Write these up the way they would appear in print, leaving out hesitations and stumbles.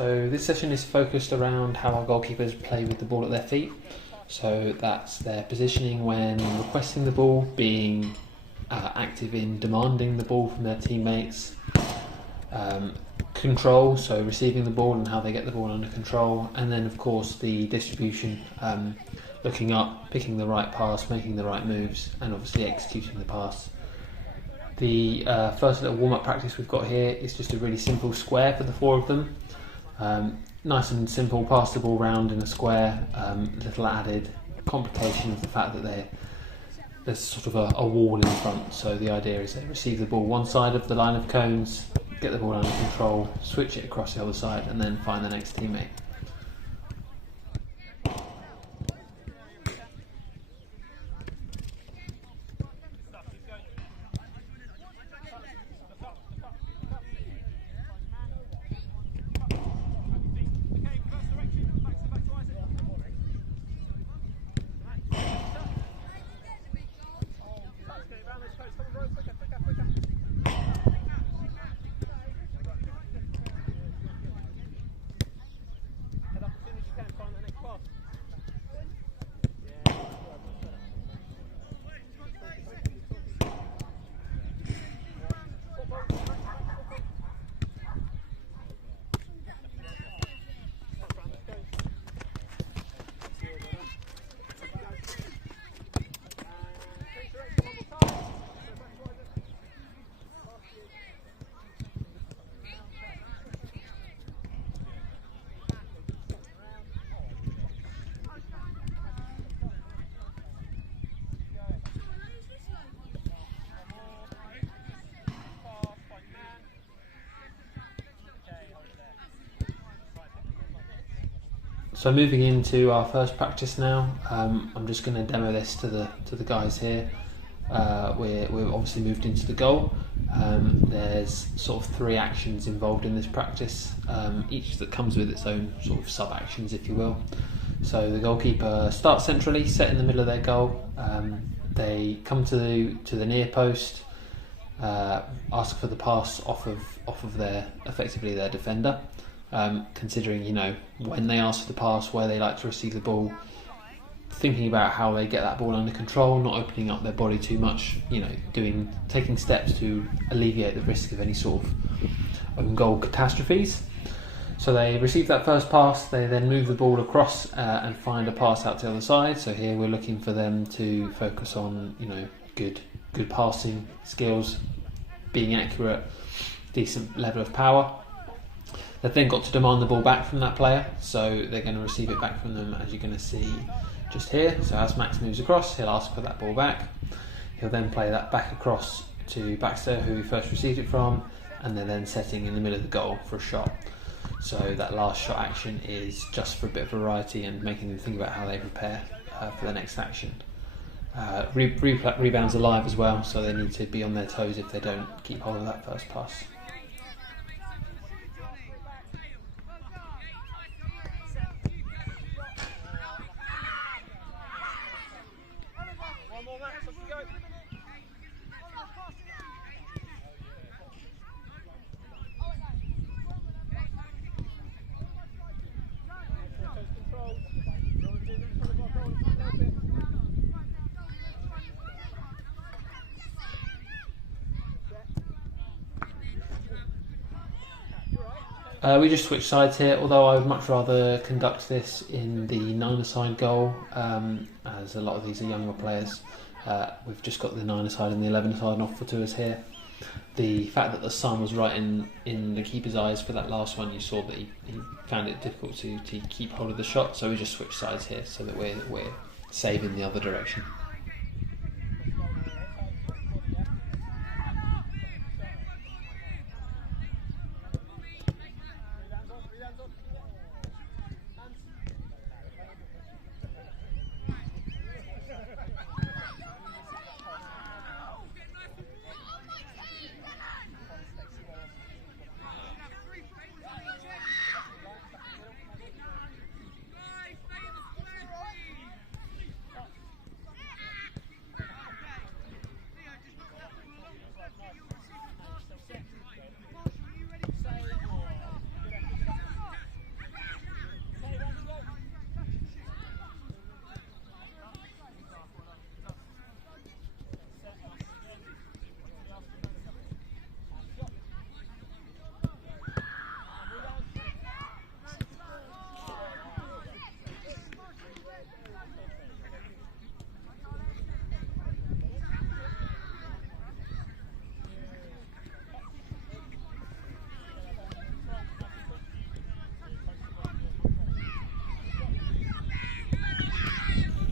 So this session is focused around how our goalkeepers play with the ball at their feet. So that's their positioning when requesting the ball, being active in demanding the ball from their teammates, control, so receiving the ball and how they get the ball under control, and then of course the distribution, looking up, picking the right pass, making the right moves, and obviously executing the pass. The first little warm-up practice we've got here is just a really simple square for the four of them. Nice and simple, pass the ball round in a square, little added complication of the fact that there's sort of a wall in front. So the idea is they receive the ball one side of the line of cones, get the ball under control, switch it across the other side, and then find the next teammate. So moving into our first practice now, I'm just going to demo this to the guys here. We're obviously moved into the goal. There's sort of 3 actions involved in this practice, each that comes with its own sort of sub-actions, if you will. So the goalkeeper starts centrally, set in the middle of their goal. They come to the near post, ask for the pass off of effectively their defender. Considering, when they ask for the pass, where they like to receive the ball, thinking about how they get that ball under control, not opening up their body too much, taking steps to alleviate the risk of any sort of own goal catastrophes. So they receive that first pass, they then move the ball across and find a pass out to the other side. So here we're looking for them to focus on, good passing skills, being accurate, decent level of power. They've then got to demand the ball back from that player, so they're going to receive it back from them, as you're going to see just here. So as Max moves across, he'll ask for that ball back. He'll then play that back across to Baxter, who he first received it from, and they're then setting in the middle of the goal for a shot. So that last shot action is just for a bit of variety and making them think about how they prepare for the next action. Rebounds are live as well, so they need to be on their toes if they don't keep hold of that first pass. We just switched sides here, although I would much rather conduct this in the 9-a-side goal, as a lot of these are younger players. We've just got the 9-a-side and the 11-a-side off to us here. The fact that the sun was right in the keeper's eyes for that last one, you saw that he found it difficult to keep hold of the shot, so we just switched sides here so that we're saving the other direction.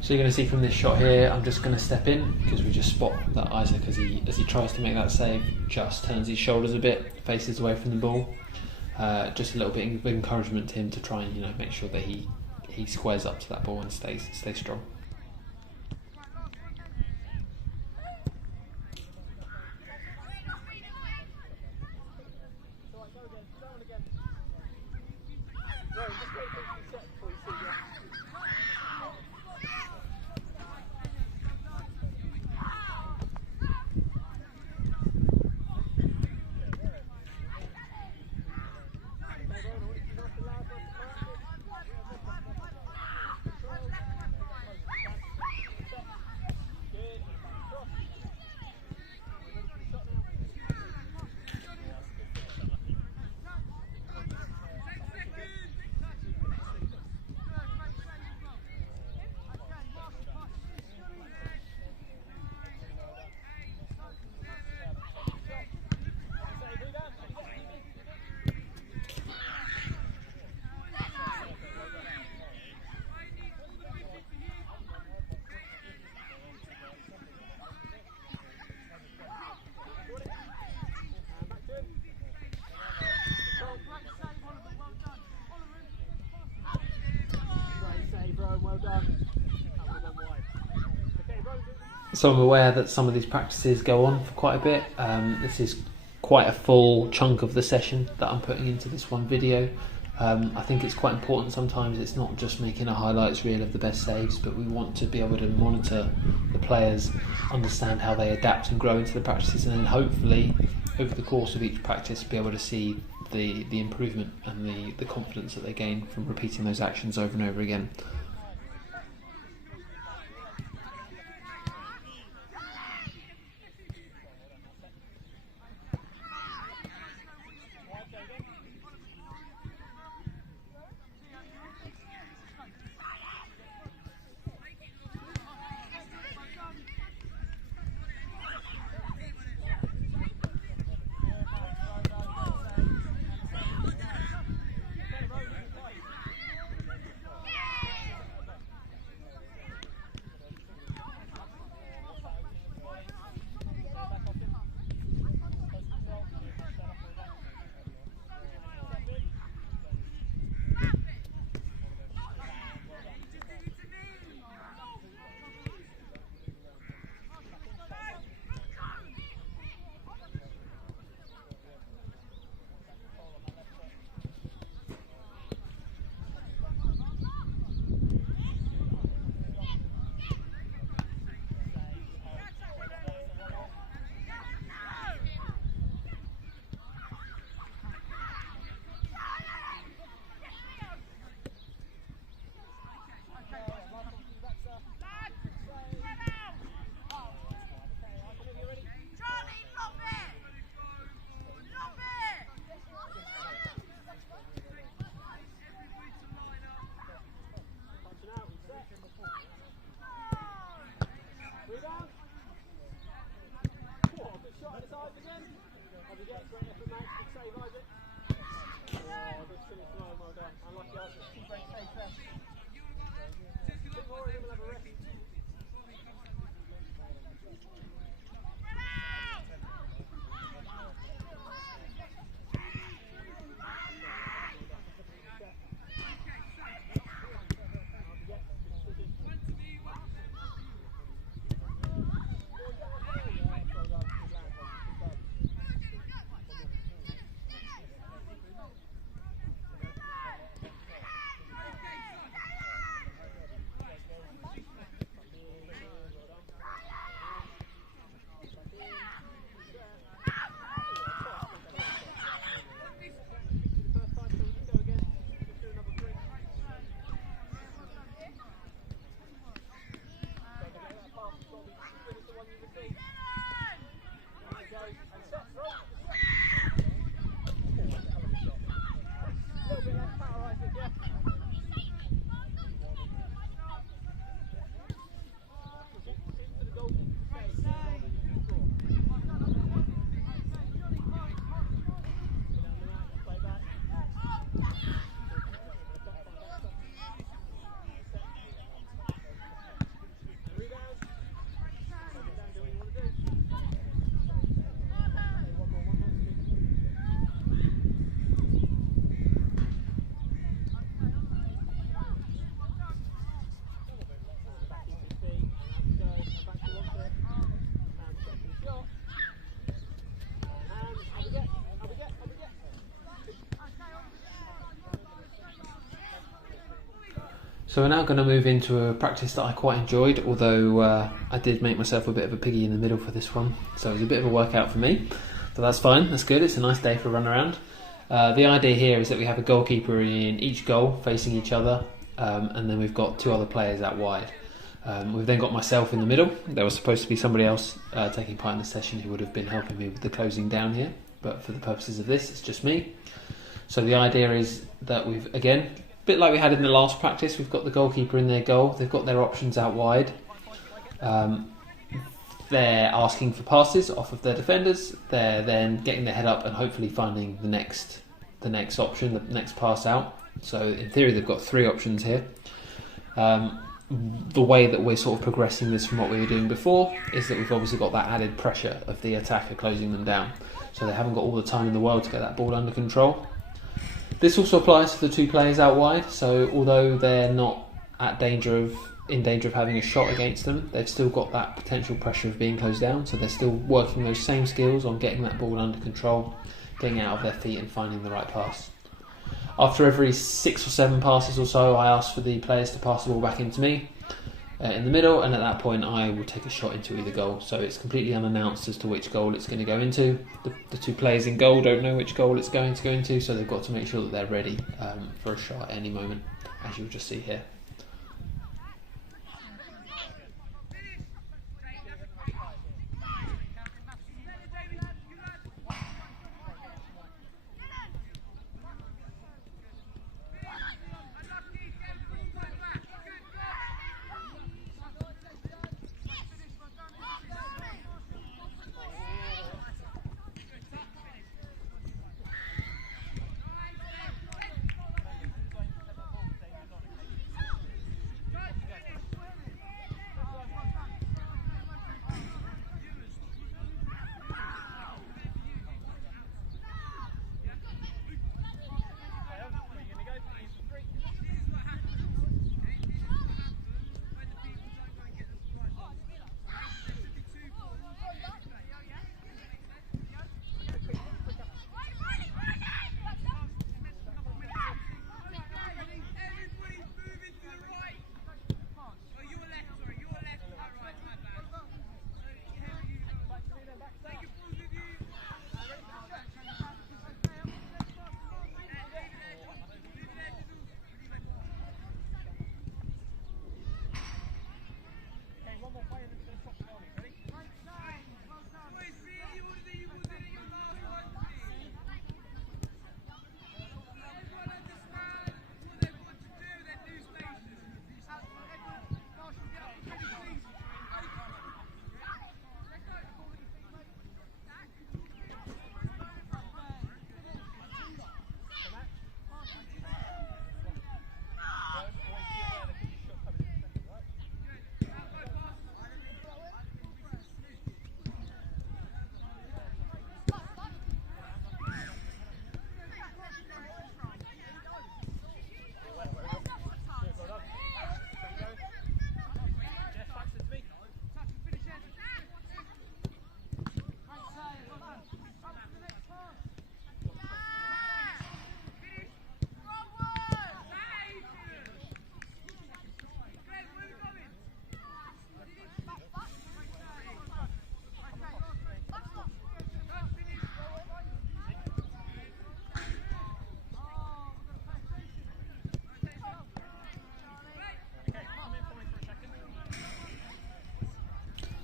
So you're going to see from this shot here, I'm just going to step in because we just spot that Isaac as he tries to make that save, just turns his shoulders a bit, faces away from the ball. Just a little bit of encouragement to him to try and make sure that he squares up to that ball and stays strong. So I'm aware that some of these practices go on for quite a bit. This is quite a full chunk of the session that I'm putting into this one video. I think it's quite important sometimes. It's not just making a highlights reel of the best saves, but we want to be able to monitor the players, understand how they adapt and grow into the practices, and then hopefully over the course of each practice be able to see the improvement and the confidence that they gain from repeating those actions over and over again. So we're now going to move into a practice that I quite enjoyed, although I did make myself a bit of a piggy in the middle for this one, so it was a bit of a workout for me, but that's fine, that's good, it's a nice day for a run around. The idea here is that we have a goalkeeper in each goal facing each other, and then we've got 2 other players out wide. We've then got myself in the middle. There was supposed to be somebody else taking part in the session who would have been helping me with the closing down here, but for the purposes of this, it's just me. So the idea is that we've, again, a bit like we had in the last practice, we've got the goalkeeper in their goal, they've got their options out wide. They're asking for passes off of their defenders, they're then getting their head up and hopefully finding the next option, the next pass out. So in theory they've got 3 options here. The way that we're sort of progressing this from what we were doing before is that we've obviously got that added pressure of the attacker closing them down. So they haven't got all the time in the world to get that ball under control. This also applies to the 2 players out wide, so although they're not in danger of having a shot against them, they've still got that potential pressure of being closed down, so they're still working those same skills on getting that ball under control, getting out of their feet and finding the right pass. After every 6 or 7 passes or so, I ask for the players to pass the ball back into me in the middle, and at that point I will take a shot into either goal. So it's completely unannounced as to which goal it's going to go into. The 2 players in goal don't know which goal it's going to go into, so they've got to make sure that they're ready for a shot at any moment, as you'll just see here.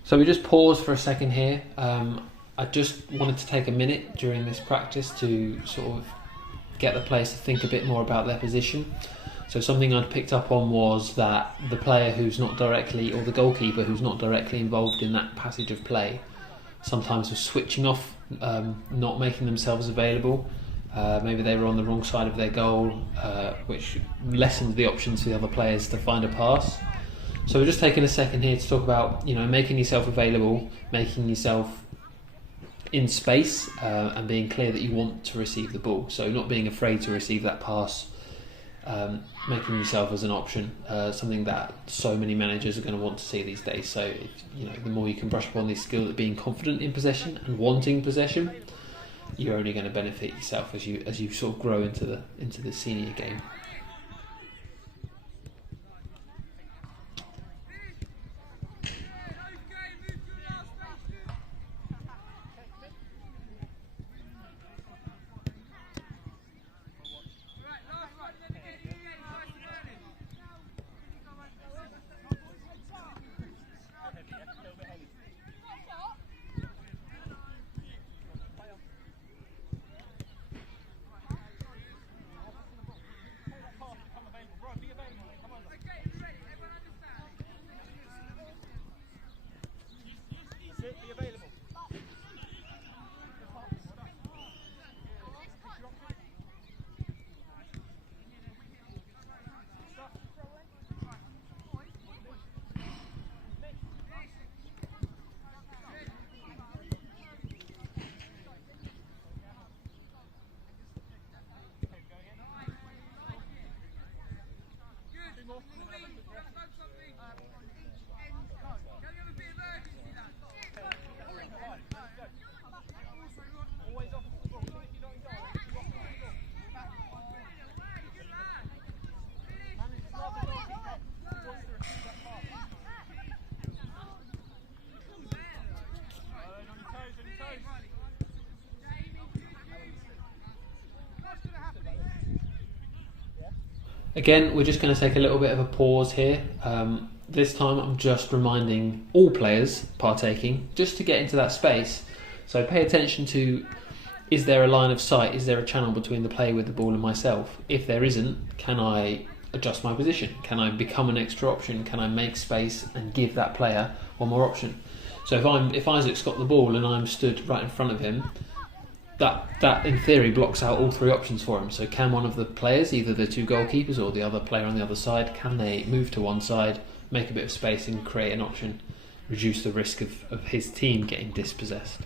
So we just pause for a second here. I just wanted to take a minute during this practice to sort of get the players to think a bit more about their position. So something I'd picked up on was that the player who's not directly, or the goalkeeper who's not directly involved in that passage of play, sometimes was switching off, not making themselves available. Maybe they were on the wrong side of their goal, which lessened the options for the other players to find a pass. So we're just taking a second here to talk about, making yourself available, making yourself in space, and being clear that you want to receive the ball. So not being afraid to receive that pass, making yourself as an option, something that so many managers are going to want to see these days. So the more you can brush up on these skills of being confident in possession and wanting possession, you're only going to benefit yourself as you sort of grow into the senior game. Again, we're just going to take a little bit of a pause here. This time I'm just reminding all players partaking just to get into that space. So pay attention to, is there a line of sight? Is there a channel between the player with the ball and myself? If there isn't, can I adjust my position? Can I become an extra option? Can I make space and give that player one more option? So if Isaac's got the ball and I'm stood right in front of him, that in theory blocks out all three options for him. So can one of the players, either the two goalkeepers or the other player on the other side, can they move to one side, make a bit of space and create an option, reduce the risk of his team getting dispossessed?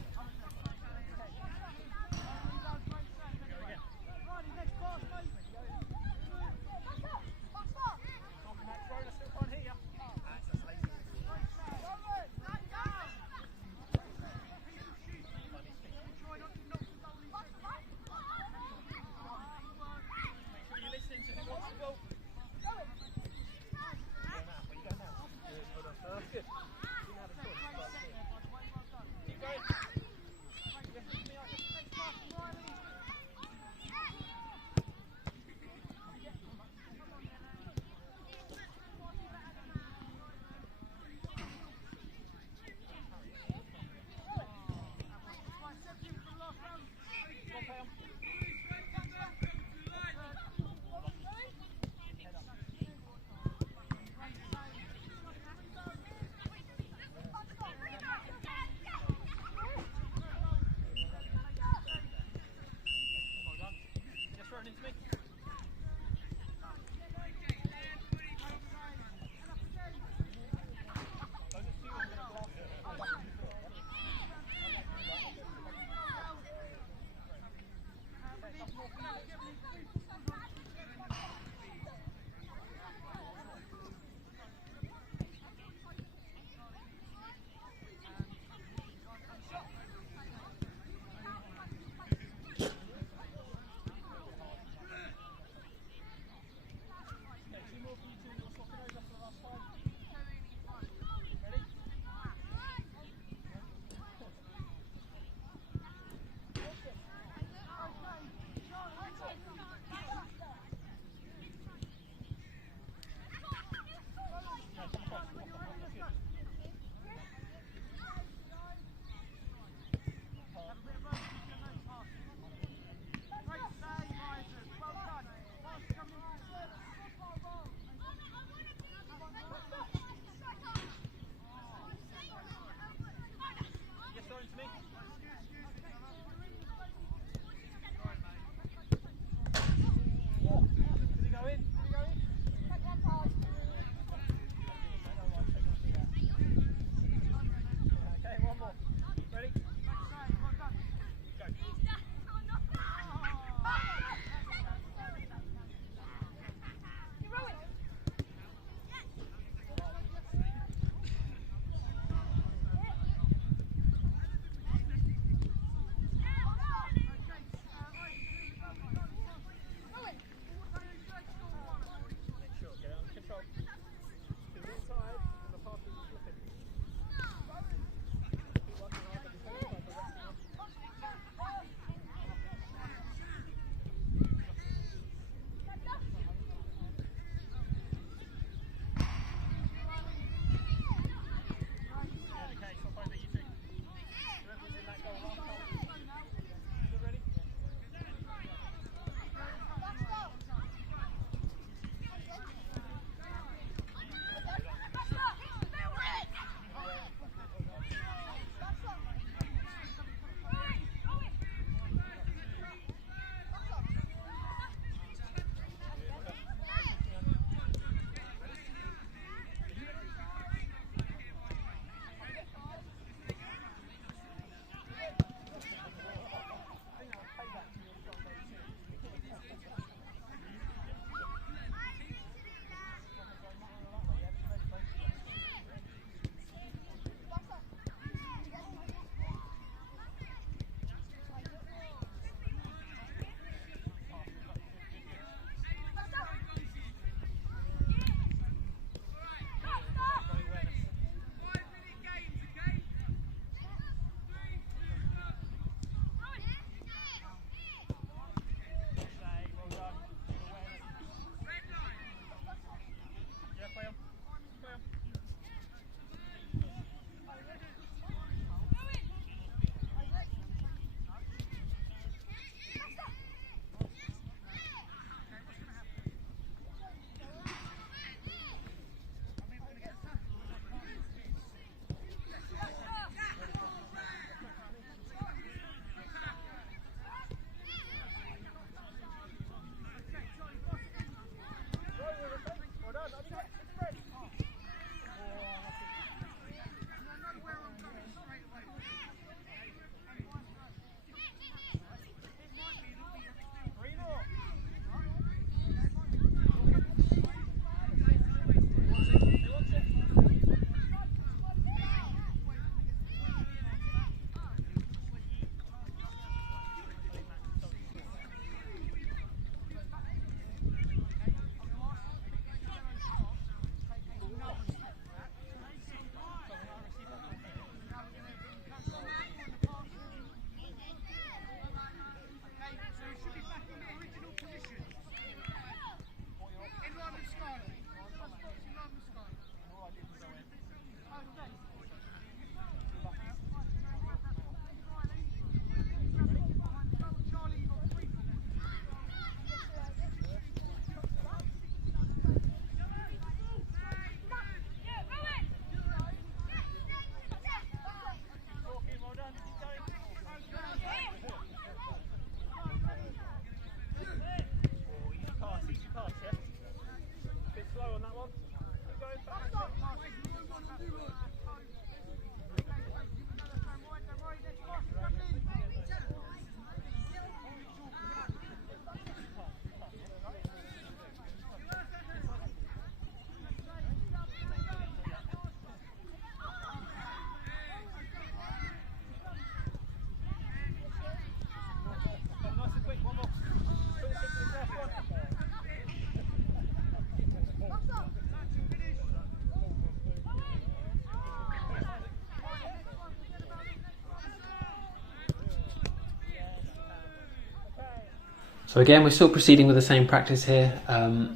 So again, we're still proceeding with the same practice here.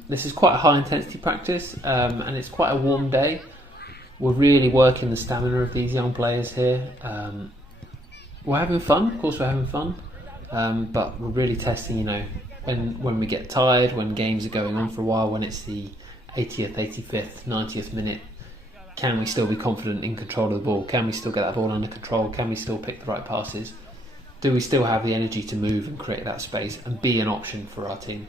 This is quite a high intensity practice, and it's quite a warm day. We're really working the stamina of these young players here. We're having fun, of course we're having fun, but we're really testing, you know, when we get tired, when games are going on for a while, when it's the 80th, 85th, 90th minute, can we still be confident in control of the ball? Can we still get that ball under control? Can we still pick the right passes? Do we still have the energy to move and create that space and be an option for our team?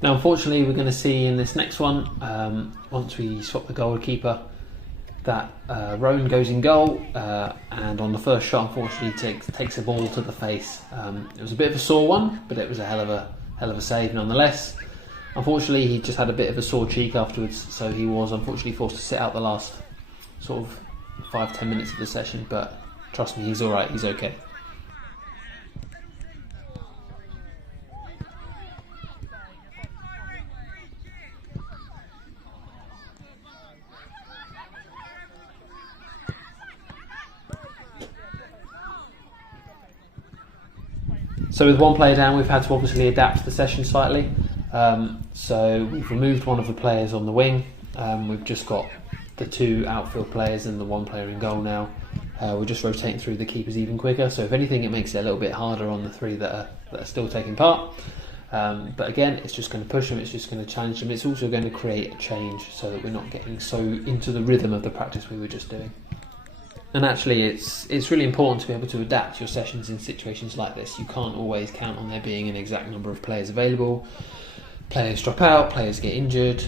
Now unfortunately we're going to see in this next one, once we swap the goalkeeper, that Rowan goes in goal, and on the first shot unfortunately takes a ball to the face. It was a bit of a sore one, but it was a hell of a save nonetheless. Unfortunately he just had a bit of a sore cheek afterwards, so he was unfortunately forced to sit out the last sort of 5-10 minutes of the session, but trust me, he's alright, he's okay. So with one player down, we've had to obviously adapt the session slightly. So we've removed one of the players on the wing. We've just got the 2 outfield players and the 1 player in goal now. We're just rotating through the keepers even quicker. So if anything, it makes it a little bit harder on the 3 that are still taking part. But again, it's just going to push them. It's just going to challenge them. It's also going to create a change so that we're not getting so into the rhythm of the practice we were just doing. And actually it's really important to be able to adapt your sessions in situations like this. You can't always count on there being an exact number of players available. Players drop out, players get injured.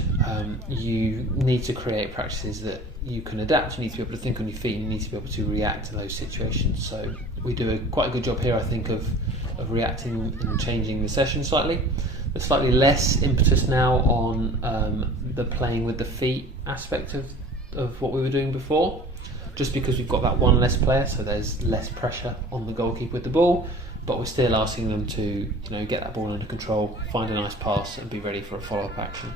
You need to create practices that you can adapt. You need to be able to think on your feet, and you need to be able to react to those situations. So we do quite a good job here, I think, of reacting and changing the session slightly. There's slightly less impetus now on the playing with the feet aspect of what we were doing before, just because we've got that 1 less player, so there's less pressure on the goalkeeper with the ball, but we're still asking them to get that ball under control, find a nice pass and be ready for a follow-up action.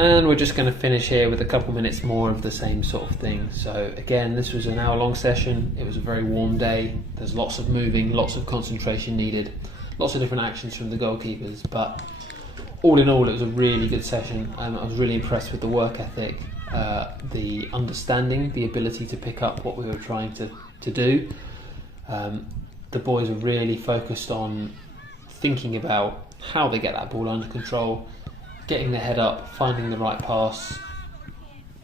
And we're just going to finish here with a couple minutes more of the same sort of thing. So again, this was an hour-long session. It was a very warm day. There's lots of moving, lots of concentration needed, lots of different actions from the goalkeepers. But all in all, it was a really good session. I was really impressed with the work ethic, the understanding, the ability to pick up what we were trying to do. The boys are really focused on thinking about how they get that ball under control, getting their head up, finding the right pass,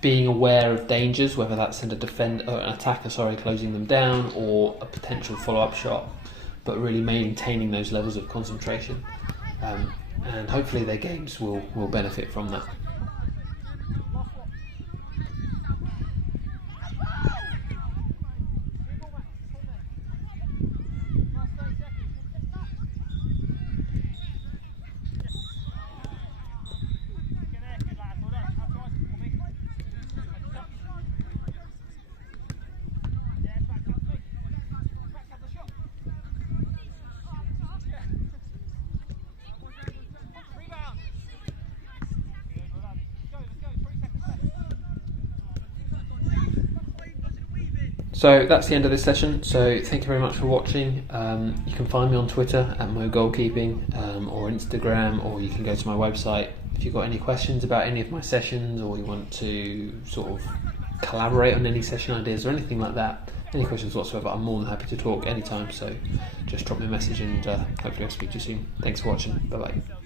being aware of dangers, whether that's in an attacker closing them down, or a potential follow-up shot, but really maintaining those levels of concentration. And hopefully their games will benefit from that. So that's the end of this session. So thank you very much for watching. You can find me on Twitter at Goalkeeping, or Instagram, or you can go to my website. If you've got any questions about any of my sessions, or you want to sort of collaborate on any session ideas or anything like that, any questions whatsoever, I'm more than happy to talk anytime. So just drop me a message, and hopefully I'll speak to you soon. Thanks for watching. Bye bye.